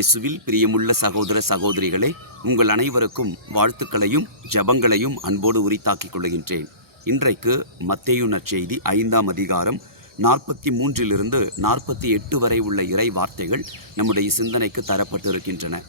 இயேசுவில் பிரியமுள்ள சகோதர சகோதரிகளே உங்கள் அனைவருக்கும் வாழ்த்துக்களையும் ஜபங்களையும் அன்போடு உரித்தாக்கிக் கொள்கின்றேன். இன்றைக்கு மத்தேயு நற்செய்தி ஐந்தாம் அதிகாரம் நாற்பத்தி மூன்றிலிருந்து நாற்பத்தி எட்டு வரை உள்ள இறை வார்த்தைகள் நம்முடைய சிந்தனைக்கு தரப்பட்டிருக்கின்றன.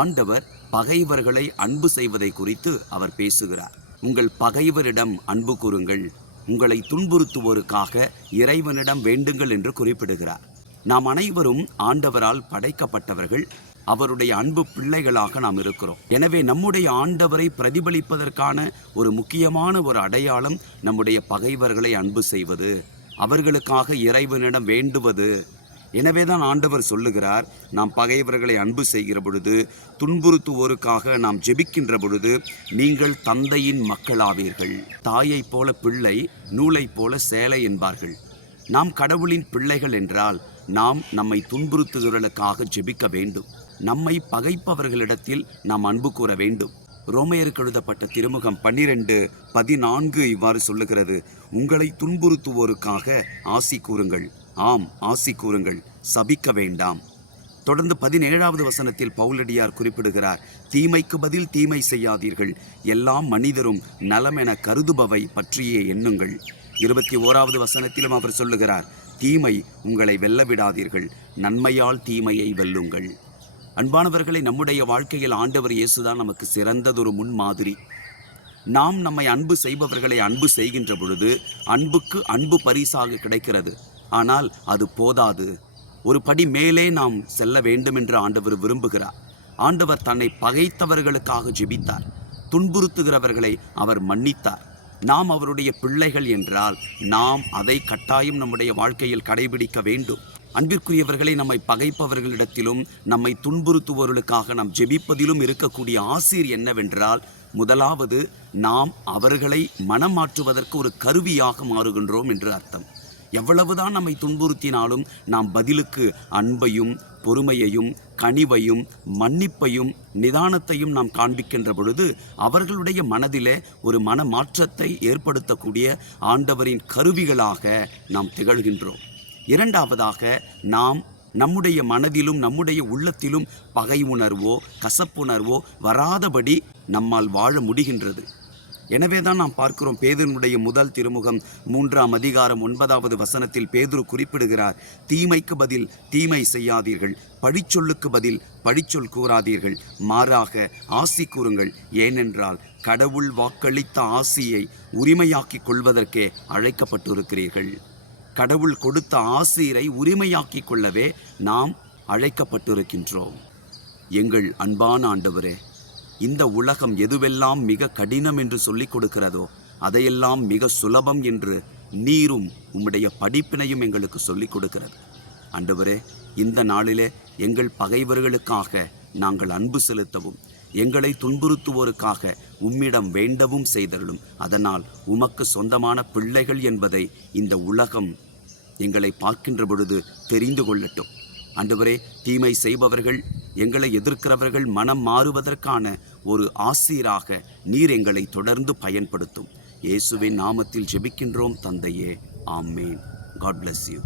ஆண்டவர் பகைவர்களை அன்பு செய்வதை குறித்து அவர் பேசுகிறார். உங்கள் பகைவரிடம் அன்பு கூறுங்கள் உங்களை துன்புறுத்துவோருக்காக இறைவனிடம் வேண்டுங்கள் என்று குறிப்பிடுகிறார். நாம் அனைவரும் ஆண்டவரால் படைக்கப்பட்டவர்கள். அவருடைய அன்பு பிள்ளைகளாக நாம் இருக்கிறோம். எனவே நம்முடைய ஆண்டவரை பிரதிபலிப்பதற்கான ஒரு முக்கியமான ஒரு அடையாளம் நம்முடைய பகைவர்களை அன்பு செய்வது. அவர்களுக்காக இறைவனிடம் வேண்டுவது. எனவேதான் ஆண்டவர் சொல்லுகிறார் நாம் பகைவர்களை அன்பு செய்கிற பொழுது துன்புறுத்துவோருக்காக நாம் ஜெபிக்கின்ற பொழுது நீங்கள் தந்தையின் மக்களாவீர்கள். தாயைப் போல பிள்ளை நூலைப் போல சேலை என்பார்கள். நாம் கடவுளின் பிள்ளைகள் என்றால் நாம் நம்மை துன்புறுத்துகிறவர்களுக்காக ஜெபிக்க வேண்டும். நம்மை பகைப்பவர்களிடத்தில் நாம் அன்பு கூற வேண்டும். ரோமையருக்கு எழுதப்பட்ட திருமுகம் பன்னிரண்டு பதினான்கு இவ்வாறு சொல்லுகிறது. உங்களை துன்புறுத்துவோருக்காக ஆசி கூறுங்கள். ஆம் ஆசி கூறுங்கள். சபிக்க வேண்டாம். தொடர்ந்து பதினேழாவது வசனத்தில் பவுலடியார் குறிப்பிடுகிறார். தீமைக்கு பதில் தீமை செய்யாதீர்கள். எல்லாம் மனிதரும் நலம் என கருதுபவை பற்றியே எண்ணுங்கள். இருபத்தி ஓராவது வசனத்திலும் அவர் சொல்லுகிறார். தீமை உங்களை வெல்ல விடாதீர்கள் நன்மையால் தீமையை வெல்லுங்கள். அன்பானவர்களை நம்முடைய வாழ்க்கையில் ஆண்டவர் இயேசுதான் நமக்கு சிறந்ததொரு முன் மாதிரி நாம் நம்மை அன்பு செய்பவர்களை அன்பு செய்கின்ற பொழுது அன்புக்கு அன்பு பரிசாக கிடைக்கிறது. ஆனால் அது போதாது. ஒரு படி மேலே நாம் செல்ல வேண்டும் என்று ஆண்டவர் விரும்புகிறார். ஆண்டவர் தன்னை பகைத்தவர்களுக்காக ஜெபித்தார். துன்புறுத்துகிறவர்களை அவர் மன்னித்தார். நாம் அவருடைய பிள்ளைகள் என்றால் நாம் அதை கட்டாயம் நம்முடைய வாழ்க்கையில் கடைபிடிக்க வேண்டும். அன்பிற்குரியவர்களை நம்மை பகைப்பவர்களிடத்திலும் நம்மை துன்புறுத்துவர்களுக்காக நாம் ஜெபிப்பதிலும் இருக்கக்கூடிய ஆசீர் என்னவென்றால் முதலாவது நாம் அவர்களை மனம் மாற்றுவதற்கு ஒரு கருவியாக மாறுகின்றோம் என்று அர்த்தம். எவ்வளவுதான் நம்மை துன்புறுத்தினாலும் நாம் பதிலுக்கு அன்பையும் பொறுமையையும் கனிவையும் மன்னிப்பையும் நிதானத்தையும் நாம் காண்பிக்கின்ற பொழுது அவர்களுடைய மனதிலே ஒரு மன மாற்றத்தை ஏற்படுத்தக்கூடிய ஆண்டவரின் கருவிகளாக நாம் திகழ்கின்றோம். இரண்டாவதாக நாம் நம்முடைய மனதிலும் நம்முடைய உள்ளத்திலும் பகை உணர்வோ கசப்புணர்வோ வராதபடி நம்மால் வாழ முடிகின்றது. எனவே தான் நாம் பார்க்கிறோம் பேதனுடைய முதல் திருமுகம் மூன்றாம் அதிகாரம் ஒன்பதாவது வசனத்தில் பேதுரு குறிப்பிடுகிறார் தீமைக்கு பதில் தீமை செய்யாதீர்கள் பழிச்சொல்லுக்கு பதில் பழிச்சொல் கூறாதீர்கள் மாறாக ஆசி கூறுங்கள். ஏனென்றால் கடவுள் வாக்களித்த ஆசியை உரிமையாக்கிக் கொள்வதற்கே அழைக்கப்பட்டிருக்கிறீர்கள். கடவுள் கொடுத்த ஆசீரை உரிமையாக்கிக் கொள்ளவே நாம் அழைக்கப்பட்டிருக்கின்றோம். எங்கள் அன்பான ஆண்டவரே இந்த உலகம் எதுவெல்லாம் மிக கடினம் என்று சொல்லிக் கொடுக்கிறதோ அதையெல்லாம் மிக சுலபம் என்று நீரும் உம்முடைய படிப்பினையும் எங்களுக்கு சொல்லிக் கொடுக்கிறது. ஆண்டவரே இந்த நாளிலே எங்கள் பகைவர்களுக்காக நாங்கள் அன்பு செலுத்தவும் எங்களை துன்புறுத்துவோருக்காக உம்மிடம் வேண்டவும் செய்தருளும். அதனால் உமக்கு சொந்தமான பிள்ளைகள் என்பதை இந்த உலகம் எங்களை பார்க்கின்ற பொழுது தெரிந்து கொள்ளட்டும். ஆண்டவரே தீமை செய்பவர்கள் எங்களை எதிர்க்கிறவர்கள் மனம் மாறுவதற்கான ஒரு ஆசிராக நீர் எங்களை தொடர்ந்து பயன்படுத்தும். இயேசுவின் நாமத்தில் ஜெபிக்கின்றோம் தந்தையே. ஆமேன். God bless you